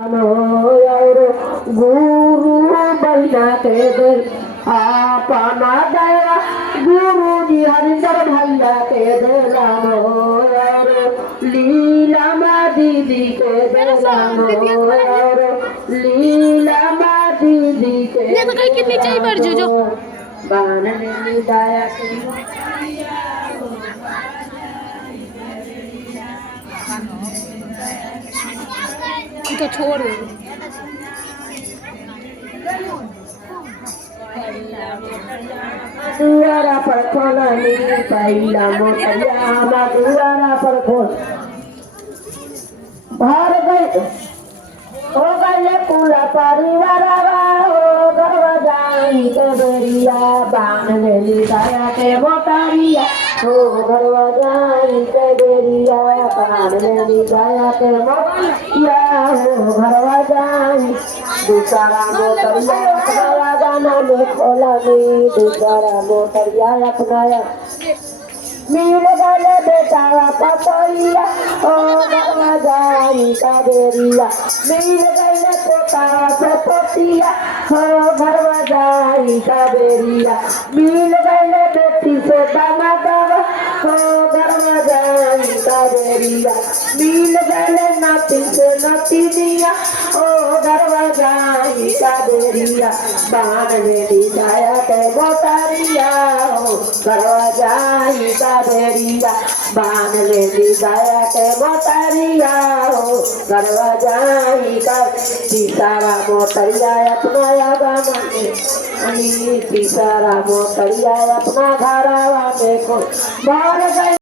और गुरु बहिना के दिल अपना दया गुरु जी हरिंदर भैया के दिल और लीला दीदी के दिल और लीला दीदी के बानने दया तो छोड़ दे। दुआरा पर खोला नहीं पहला मोटरिया दुआरा पर खोल भर गए हो गए पूरा परिवार हो गरवा जाई के बेरिया बांध ले दया के मोटरिया हो गरवा जाई के बेरिया बांध ले दया के मोटरिया हो गरवा जाई दूसरा मोटरिया गाना में खोला नहीं दूसरा मोटरिया अपनाया मिल गए बेटा पतरिया ओ गरवा जाई का बेरिया मिल गए पोता पतिया हो गरवा जाई का बेरिया मिल गए बेटी से दाना दावा हो गरवा जाई का बेरिया मिल गए नाती से नाती दिया ओ गरवा जाई का बेरिया बान ले जाया के मोटरिया हो गरवा जाई का बेरिया बान ले जाया के मोटरिया हो गरवा जाई का तीसरा मोटरिया अपना गाना में तीसरा मोटरिया अपना घरवा में को बाहर गए।